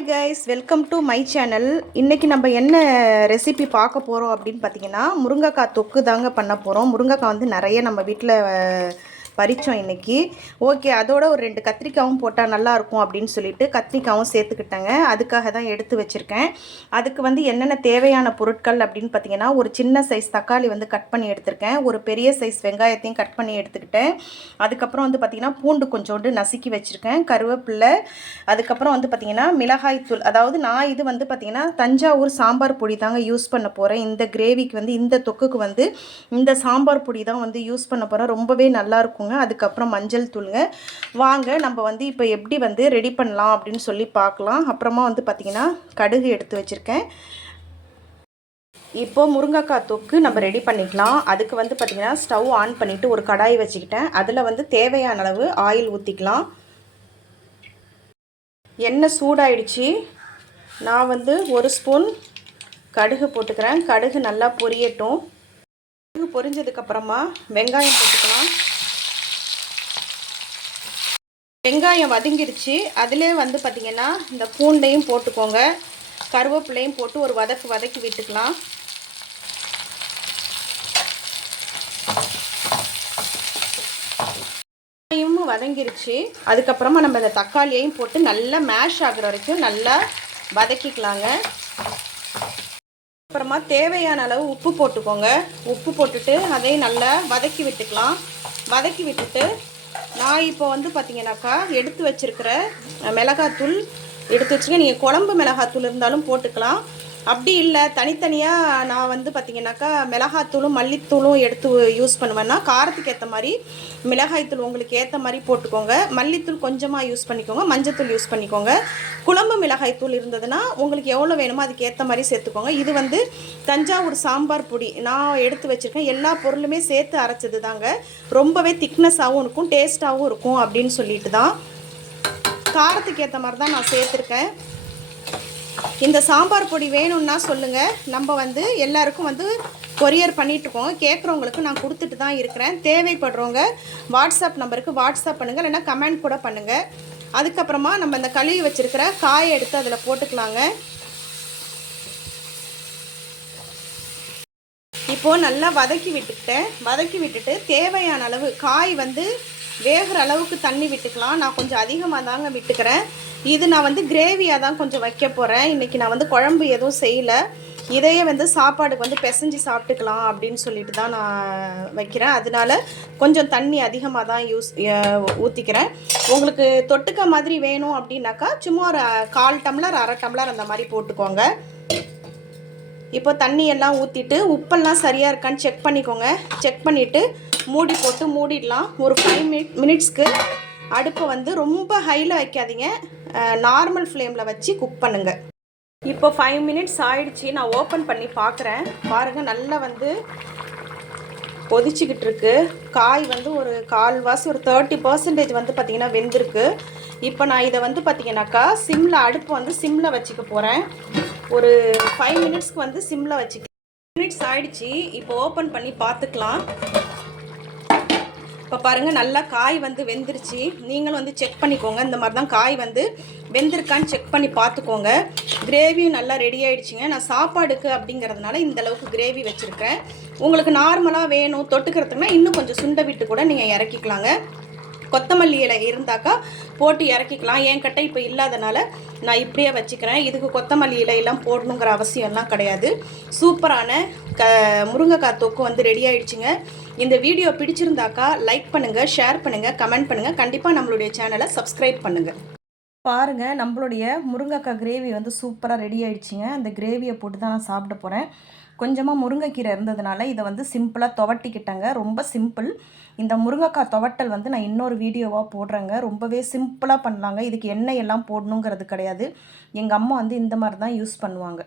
Guys welcome to my channel இன்றைக்கி நம்ம என்ன ரெசிபி பார்க்க போகிறோம் அப்படின்னு பார்த்தீங்கன்னா முருங்கைக்காய் தொக்கு தாங்க பண்ண போகிறோம் முருங்கைக்காய் வந்து நிறைய நம்ம வீட்டில் பறித்தோம் இன்றைக்கி ஓகே அதோட ஒரு ரெண்டு கத்திரிக்காயும் போட்டால் நல்லாயிருக்கும் அப்படின்னு சொல்லிட்டு கத்திரிக்காயும் சேர்த்துக்கிட்டேங்க. அதுக்காக தான் எடுத்து வச்சுருக்கேன். அதுக்கு வந்து என்னென்ன தேவையான பொருட்கள் அப்படின்னு பார்த்தீங்கன்னா ஒரு சின்ன சைஸ் தக்காளி வந்து கட் பண்ணி எடுத்திருக்கேன். ஒரு பெரிய சைஸ் வெங்காயத்தையும் கட் பண்ணி எடுத்துக்கிட்டேன். அதுக்கப்புறம் வந்து பார்த்திங்கன்னா பூண்டு கொஞ்சோண்டு நசுக்கி வச்சுருக்கேன். கருவேப்பில்லை. அதுக்கப்புறம் வந்து பார்த்திங்கன்னா மிளகாய் தூள். அதாவது நான் இது வந்து பார்த்திங்கன்னா தஞ்சாவூர் சாம்பார் பொடி தாங்க யூஸ் பண்ண போகிறேன் இந்த கிரேவிக்கு வந்து இந்த தொக்குக்கு வந்து இந்த சாம்பார் பொடி தான் வந்து யூஸ் பண்ண போகிறேன் ரொம்பவே நல்லாயிருக்குங்க இருக்குங்க அதுக்கப்புறம் மஞ்சள் தூளுங்க. வாங்க நம்ம வந்து இப்போ எப்படி வந்து ரெடி பண்ணலாம் அப்படின்னு சொல்லி பார்க்கலாம். அப்புறமா வந்து பார்த்திங்கன்னா கடுகு எடுத்து வச்சுருக்கேன். இப்போ முருங்கைக்காய் தொக்கு நம்ம ரெடி பண்ணிக்கலாம். அதுக்கு வந்து பார்த்திங்கன்னா ஸ்டவ் ஆன் பண்ணிவிட்டு ஒரு கடாய் வச்சுக்கிட்டேன். அதில் வந்து தேவையான அளவு ஆயில் ஊற்றிக்கலாம் எண்ணெய் சூடாயிடுச்சு. நான் வந்து ஒரு ஸ்பூன் கடுகு போட்டுக்கிறேன். கடுகு நல்லா பொரியட்டும். கடுகு பொரிஞ்சதுக்கப்புறமா வெங்காயம் போட்டுக்கலாம். வெங்காயம் வதங்கிடுச்சு அதிலே வந்து பார்த்திங்கன்னா இந்த பூண்டையும் போட்டுக்கோங்க. கருவேப்பிலையும் போட்டு ஒரு வதக்கு வதக்கி விட்டுக்கலாம். வெங்காயமும் வதங்கிருச்சு. அதுக்கப்புறமா நம்ம இந்த தக்காளியையும் போட்டு நல்லா மேஷ் ஆகுற வரைக்கும் நல்லா வதக்கிக்கலாங்க. அப்புறமா தேவையான அளவு உப்பு போட்டுக்கோங்க. உப்பு போட்டுட்டு அதையும் நல்லா வதக்கி விட்டுக்கலாம். வதக்கி விட்டுட்டு நான் இப்போ வந்து பார்த்தீங்கன்னாக்கா எடுத்து வச்சுருக்கிற மிளகாத்தூள் எடுத்து வச்சுங்க நீங்கள் குழம்பு மிளகாத்தூள் இருந்தாலும் போட்டுக்கலாம். அப்படி இல்லை. தனித்தனியாக நான் வந்து பார்த்திங்கனாக்கா மிளகாத்தூளும் மல்லித்தூளும் எடுத்து யூஸ் பண்ணுவேன்னா காரத்துக்கு ஏற்ற மாதிரி மிளகாய்த்தூள் உங்களுக்கு ஏற்ற மாதிரி போட்டுக்கோங்க. மல்லித்தூள் கொஞ்சமாக யூஸ் பண்ணிக்கோங்க. மஞ்சத்தூள் யூஸ் பண்ணிக்கோங்க. குழம்பு மிளகாய்த்தூள் இருந்ததுன்னா உங்களுக்கு எவ்வளோ வேணுமோ அதுக்கு ஏற்ற மாதிரி சேர்த்துக்கோங்க. இது வந்து தஞ்சாவூர் சாம்பார் பொடி. நான் எடுத்து வச்சுருக்கேன். எல்லா பொருளுமே சேர்த்து அரைச்சது தாங்க ரொம்பவே திக்னஸாகவும் இருக்கும் டேஸ்ட்டாகவும் இருக்கும் அப்படின்னு சொல்லிட்டு தான் காரத்துக்கு ஏற்ற மாதிரி தான் நான் சேர்த்துருக்கேன். இந்த சாம்பார் பொடி வேணும்னா சொல்லுங்கள் நம்ம வந்து எல்லாருக்கும் வந்து கொரியர் பண்ணிகிட்ருக்கோம் கேட்குறவங்களுக்கு நான் கொடுத்துட்டு தான் இருக்கிறேன். தேவைப்படுறவங்க வாட்ஸ்அப் நம்பருக்கு வாட்ஸ்அப் பண்ணுங்கள் இல்லைன்னா கமெண்ட் கூட பண்ணுங்கள் அதுக்கப்புறமா நம்ம இந்த கழுவி வச்சுருக்கிற காயை எடுத்து அதில் போட்டுக்கலாங்க. இப்போது நல்லா வதக்கி விட்டுக்கிட்டேன். வதக்கி விட்டுட்டு தேவையான அளவு காய் வந்து வேகிற அளவுக்கு தண்ணி விட்டுக்கலாம். நான் கொஞ்சம் அதிகமாக தாங்க விட்டுக்கிறேன். இது நான் வந்து கிரேவியாக தான் கொஞ்சம் வைக்க போகிறேன் இன்றைக்கி நான் வந்து குழம்பு எதுவும் செய்யலை. இதையே வந்து சாப்பாடுக்கு வந்து பிசைஞ்சு சாப்பிட்டுக்கலாம் அப்படின்னு சொல்லிட்டு தான் நான் வைக்கிறேன். அதனால கொஞ்சம் தண்ணி அதிகமாக தான் யூஸ் ஊற்றிக்கிறேன் உங்களுக்கு தொட்டுக்க மாதிரி வேணும் அப்படின்னாக்கா சும்மா ஒரு கால் டம்ளர் அரை டம்ளர் அந்த மாதிரி போட்டுக்கோங்க. இப்போ தண்ணி எல்லாம் ஊற்றிட்டு உப்பெல்லாம் சரியாக இருக்கான்னு செக் பண்ணிக்கோங்க. செக் பண்ணிவிட்டு மூடி போட்டு மூடிடலாம். ஒரு ஃபைவ் மினிட் மினிட்ஸ்க்கு அடுப்பை வந்து ரொம்ப ஹையில் வைக்காதீங்க. நார்மல் ஃப்ளேமில் வச்சு குக் பண்ணுங்கள் இப்போ ஃபைவ் மினிட்ஸ் ஆயிடுச்சு. நான் ஓப்பன் பண்ணி பார்க்குறேன் பாருங்கள் நல்லா வந்து கொதிச்சுக்கிட்டு இருக்கு. காய் வந்து ஒரு கால்வாசி ஒரு தேர்ட்டி பர்சன்டேஜ் வந்து பார்த்திங்கன்னா வெந்திருக்கு. இப்போ நான் இதை வந்து பார்த்திங்கனாக்கா சிம்மில் அடுப்பு வந்து சிம்மில் வச்சுக்க போகிறேன் ஒரு ஃபைவ் மினிட்ஸ்க்கு வந்து சிம்மில் வச்சுக்கலாம் மினிட்ஸ் ஆயிடுச்சு. இப்போ ஓப்பன் பண்ணி பார்த்துக்கலாம். இப்போ பாருங்கள் நல்லா காய் வந்து வெந்துருச்சு. நீங்களும் வந்து செக் பண்ணிக்கோங்க. இந்த மாதிரி தான் காய் வந்து வெந்திருக்கான்னு செக் பண்ணி பார்த்துக்கோங்க. கிரேவியும் நல்லா ரெடி ஆகிடுச்சிங்க நான் சாப்பாடுக்கு அப்படிங்கிறதுனால இந்த அளவுக்கு கிரேவி வச்சுருக்கேன். உங்களுக்கு நார்மலாக வேணும் தொட்டுக்கிறதுக்குனா இன்னும் கொஞ்சம் சுண்டை விட்டு கூட நீங்கள் இறக்கிக்கலாங்க. கொத்தமல்லி இலை இருந்தாக்கா போட்டு இறக்கிக்கலாம். என்கிட்ட இப்போ இல்லாதனால நான் இப்படியே வச்சுக்கிறேன். இதுக்கு கொத்தமல்லி இலையெல்லாம் போடணுங்கிற அவசியம்லாம் கிடையாது. சூப்பரான க முருங்கைக்காய் தொக்கு வந்து ரெடி ஆகிடுச்சிங்க இந்த வீடியோ பிடிச்சிருந்தாக்கா லைக் பண்ணுங்கள் ஷேர் பண்ணுங்கள் கமெண்ட் பண்ணுங்கள் கண்டிப்பாக நம்மளுடைய சேனலை சப்ஸ்கிரைப் பண்ணுங்கள் பாருங்கள் நம்மளுடைய முருங்கைக்காய் கிரேவி வந்து சூப்பராக ரெடி ஆகிடுச்சிங்க அந்த கிரேவியை போட்டு தான் நான் சாப்பிட போகிறேன் கொஞ்சமாக முருங்கைக்கீரை இருந்ததுனால இதை வந்து சிம்பிளாக துவட்டிக்கிட்டேங்க. ரொம்ப சிம்பிள் இந்த முருங்கைக்காய் துவட்டல் வந்து நான் இன்னொரு வீடியோவாக போடுறேங்க. ரொம்பவே சிம்பிளாக பண்ணலாங்க. இதுக்கு எண்ணெய் எல்லாம் போடணுங்கிறது கிடையாது. எங்கள் அம்மா வந்து இந்த மாதிரி தான் யூஸ் பண்ணுவாங்க.